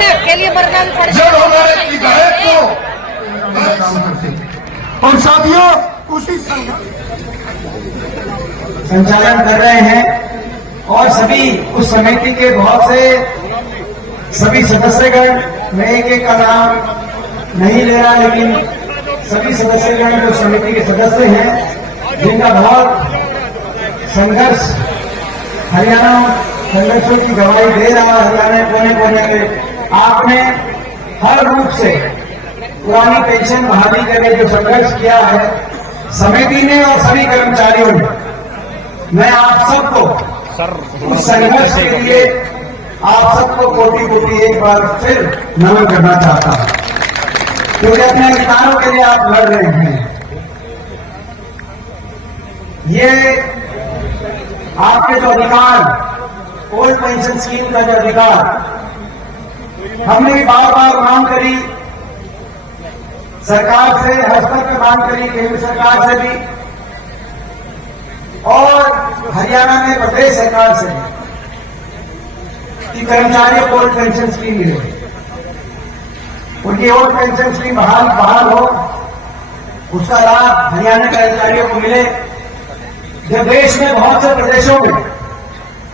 Minute के लिए मरना भी पड़ जब हमारे विधायक को काम करते और साथियों उसी संचालन कर रहे हैं और सभी उस समिति के बहुत से सभी सदस्यगण, मैं एक का नाम नहीं ले रहा, लेकिन सभी सदस्यगण जो समिति के सदस्य हैं जिनका बहुत संघर्ष हरियाणा संघर्षों की गवाही दे रहा है। हरियाणा कोने कोने में आपने हर रूप से पुरानी पेंशन बहाली करने जो संघर्ष किया है समिति ने और सभी कर्मचारियों ने, मैं आप सबको उस संघर्ष के लिए आप सबको कोटि कोटि एक बार फिर नमन करना चाहता हूं, क्योंकि अपने अधिकारों के लिए आप लड़ रहे हैं। ये आपके जो अधिकार, ओल्ड पेंशन स्कीम का जो अधिकार, हमने बार बार मांग करी सरकार से, हस्तर पे मांग करी केंद्र सरकार से भी और हरियाणा में प्रदेश सरकार से कि कर्मचारियों को ओल्ड पेंशन स्कीम मिले, उनकी ओल्ड पेंशन स्कीम बहाल हो, उसका लाभ हरियाणा कर्मचारियों को मिले। जब देश में बहुत से प्रदेशों में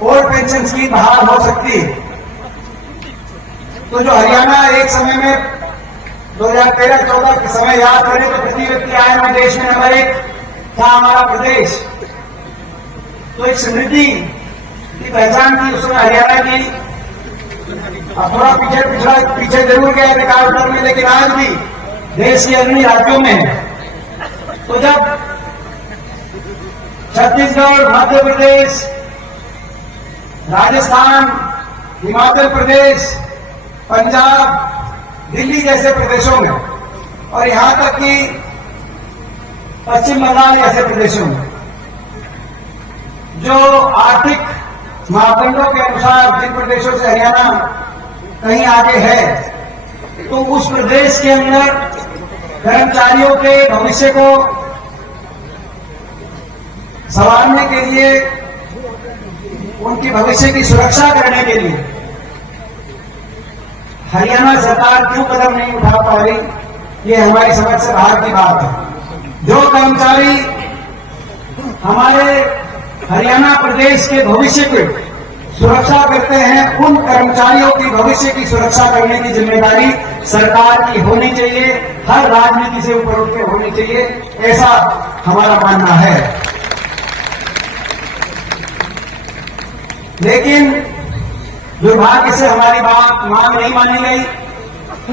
ओल्ड पेंशन स्कीम बहाल हो सकती है, तो जो हरियाणा एक समय में 2013-14 के समय याद करें तो प्रति व्यक्ति आय में देश में नंबर 1 था हमारा प्रदेश, तो एक समृद्धि की पहचान थी उसमें हरियाणा की। अब थोड़ा पीछे जरूर गया विकास दर में, लेकिन आज भी देश के अन्य राज्यों में है। तो जब छत्तीसगढ़, मध्य प्रदेश, राजस्थान, हिमाचल प्रदेश, पंजाब, दिल्ली जैसे प्रदेशों में और यहां तक कि पश्चिम बंगाल जैसे प्रदेशों में जो आर्थिक मापदंडों के अनुसार जिन प्रदेशों से हरियाणा कहीं आगे है, तो उस प्रदेश के अंदर कर्मचारियों के भविष्य को संवारने के लिए, उनकी भविष्य की सुरक्षा करने के लिए हरियाणा सरकार क्यों कदम नहीं उठा पा रही, ये हमारी समझ से बाहर की बात है। जो कर्मचारी हमारे हरियाणा प्रदेश के भविष्य की सुरक्षा करते हैं, उन कर्मचारियों की भविष्य की सुरक्षा करने की जिम्मेदारी सरकार की होनी चाहिए, हर राजनीति से ऊपर उठ के होनी चाहिए, ऐसा हमारा मानना है। लेकिन दुर्भाग्य से हमारी मांग नहीं मानी गई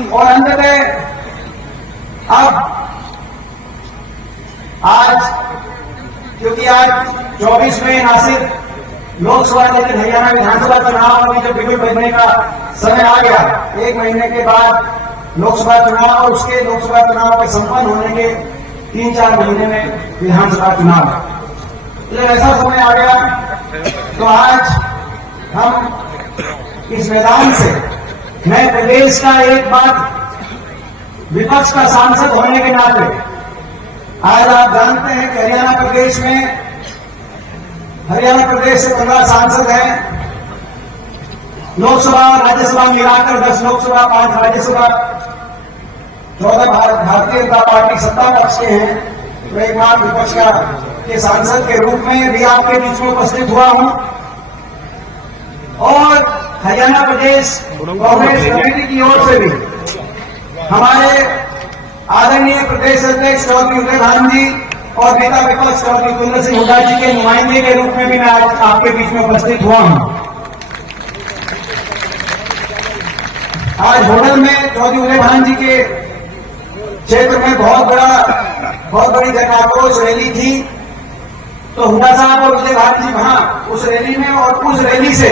और अंततः अब आज, क्योंकि आज 24 में ना सिर्फ लोकसभा लेकिन हरियाणा विधानसभा चुनाव अभी जो बिल्कुल बजने का समय आ गया, 1 महीने के बाद लोकसभा चुनाव और उसके लोकसभा चुनाव के संपन्न होने के 3-4 महीने में विधानसभा चुनाव, तो ऐसा समय आ गया। तो आज हम इस मैदान से, मैं प्रदेश का एक बात विपक्ष का सांसद होने के नाते, आज आप जानते हैं कि हरियाणा प्रदेश से 15 सांसद हैं, लोकसभा राज्यसभा मिलाकर 10 लोकसभा, 5 राज्यसभा, 14 भारतीय जनता पार्टी सत्ता पक्ष के हैं, तो एक बार विपक्ष के सांसद के रूप में भी आपके बीच में उपस्थित हुआ हूं और हरियाणा प्रदेश कांग्रेस कमेटी की ओर से भी हमारे आदरणीय प्रदेश अध्यक्ष चौधरी उदय भान जी और नेता विपक्ष चौधरी कुंदर सिंह हुड्डा जी के नुमाइंदे के रूप में भी मैं आज आपके बीच में उपस्थित हुआ हूं। आज होटल में चौधरी उदय भान जी के क्षेत्र में बहुत बड़ी जनाक्रोश रैली थी, तो हुड्डा साहब और उदय भान जी वहां उस रैली में और उस रैली से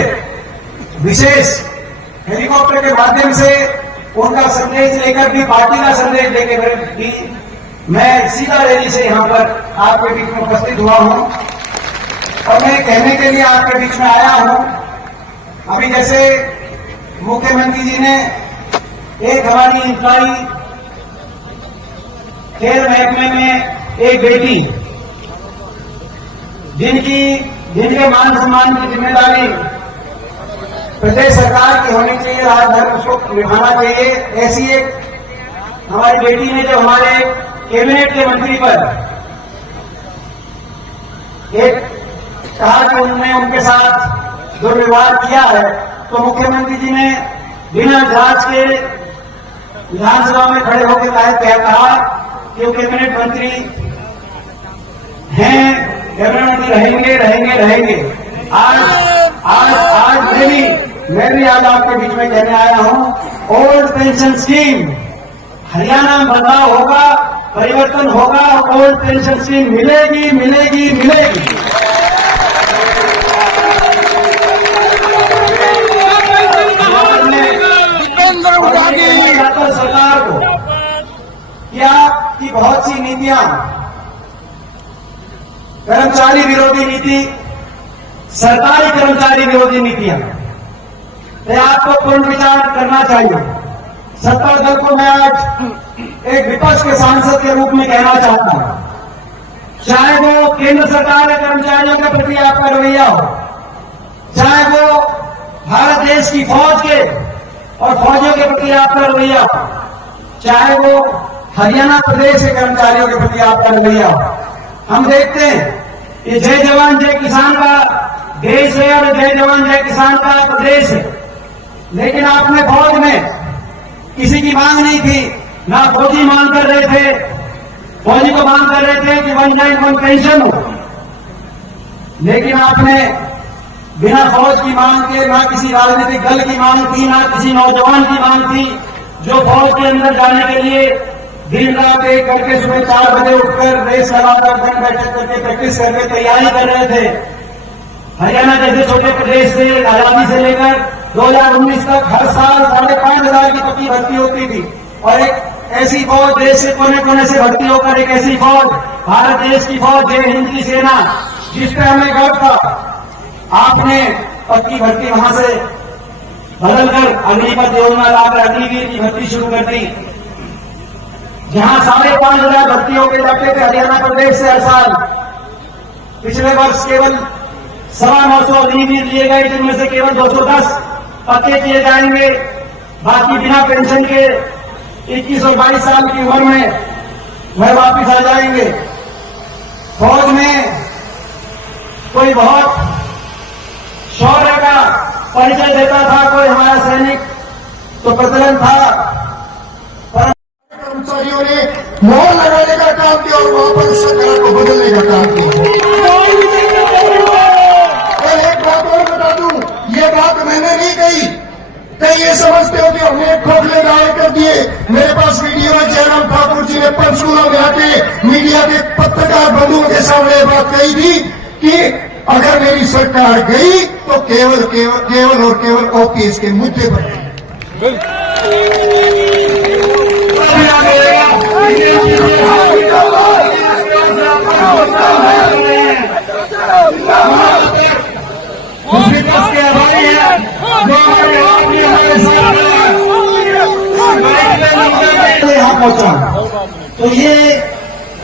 विशेष हेलीकॉप्टर के माध्यम से उनका संदेश लेकर भी, पार्टी का संदेश लेकर भी मैं सीधा रैली से यहां पर आपके बीच में उपस्थित हुआ हूं और मैं कहने के लिए आपके बीच में आया हूं। अभी जैसे मुख्यमंत्री जी ने एक हमारी इम्प्लॉई खेल महकमे में एक बेटी जिनके मान सम्मान की जिम्मेदारी प्रदेश सरकार की होनी चाहिए, राजधर्म उसको निभाना चाहिए। ऐसी एक हमारी बेटी ने जो हमारे कैबिनेट के मंत्री पर एक कहा कि उन्होंने उनके साथ दुर्व्यवहार किया है, तो मुख्यमंत्री जी ने बिना जांच के विधानसभा में खड़े होकर कहा कि वो कैबिनेट मंत्री हैं, कैबिनेट मंत्री रहेंगे रहेंगे रहेंगे। आज मैं भी आज आपके बीच में कहने आया हूं, ओल्ड पेंशन स्कीम हरियाणा में बदलाव होगा, परिवर्तन होगा, ओल्ड पेंशन स्कीम मिलेगी मिलेगी मिलेगी। सरकार को क्या कि बहुत सी नीतियां, कर्मचारी विरोधी नीति, सरकारी कर्मचारी विरोधी नीतियां, आपको पुनर्विचार करना चाहिए। सत्ता दल को मैं आज एक विपक्ष के सांसद के रूप में कहना चाहता हूं, चाहे वो केंद्र सरकार के कर्मचारियों के प्रति आपका रवैया हो, चाहे वो भारत देश की फौज के और फौजियों के प्रति आपका रवैया हो, चाहे वो हरियाणा प्रदेश के कर्मचारियों के प्रति आपका रवैया हो। हम देखते हैं कि जय जवान जय किसान का देश है और जय जवान जय किसान का प्रदेश है, लेकिन आपने फौज में किसी की मांग नहीं थी, ना फौजी मांग कर रहे थे, फौजी को मांग कर रहे थे कि 191 पेंशन हो, लेकिन आपने बिना फौज की मांग के, ना किसी राजनीतिक दल की मांग थी, ना किसी नौजवान की मांग थी जो फौज के अंदर जाने के लिए दिन रात एक करके सुबह 4 बजे उठकर रेस लगाकर दिन बैठक करके प्रैक्टिस करके तैयारी कर रहे थे। हरियाणा जैसे छोटे प्रदेश से आजादी से लेकर 2019 तक हर साल 5,500 की पक्की भर्ती होती थी, और एक ऐसी फौज देश से कोने कोने से भर्ती होकर एक ऐसी फौज, भारत देश की फौज, जय हिंद की सेना, जिस पर हमें गर्व था, आपने पक्की भर्ती वहां से बदलकर अग्निपथ योजना लाकर अग्निवीर की भर्ती शुरू कर दी, जहां 5,500 भर्ती होकर जाते थे हरियाणा प्रदेश से हर साल। पिछले वर्ष केवल 950 अग्निवीर लिए गए, जिनमें से केवल 210 पक्के किए जाएंगे, बाकी बिना पेंशन के 21 और 22 साल की उम्र में वह वापिस आ जाएंगे। फौज में कोई बहुत शौर्य का परिचय देता था, कोई हमारा सैनिक तो प्रचलन था, पर कर्मचारियों ने मोहर लगाने का काम किया और वहां पर सरकार को बदलने का काम किया। और एक बात और बता दूं, ये बात मैंने नहीं कही, कहीं ये समझते हो कि हमने खोखले दावे कर दिए। मेरे पास वीडियो है, जयराम ठाकुर जी ने पंचकूला में आके मीडिया के पत्रकार बंधुओं के सामने बात कही थी कि अगर मेरी सरकार गई तो केवल और केवल ओपीएस के मुद्दे पर। विकास के आभारी है जो यहाँ पहुंचा। तो ये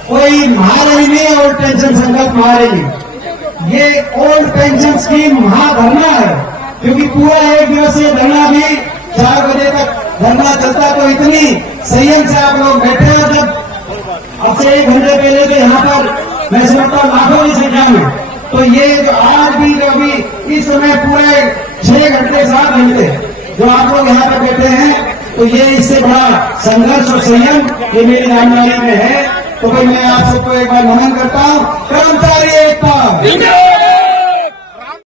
कोई महारही नहीं, ओल्ड पेंशन संघर्ष महारही, ये ओल्ड पेंशन स्कीम महाधरना है, क्योंकि पूरा 1 दिवसीय धरना भी 4 बजे तक धरना चलता। तो इतनी संयम से आप लोग बैठे हो, जब अब से 1 घंटे पहले तो यहाँ पर मैं समझता लाखों की संख्या में, तो ये जो आज भी जो अभी इस समय पूरे 6 घंटे 7 घंटे जो आप लोग यहाँ पर बैठे हैं, तो ये इससे बड़ा संघर्ष और संयम ये मेरी जानकारी में है। तो भाई मैं आप सबको एक बार नमन करता हूँ।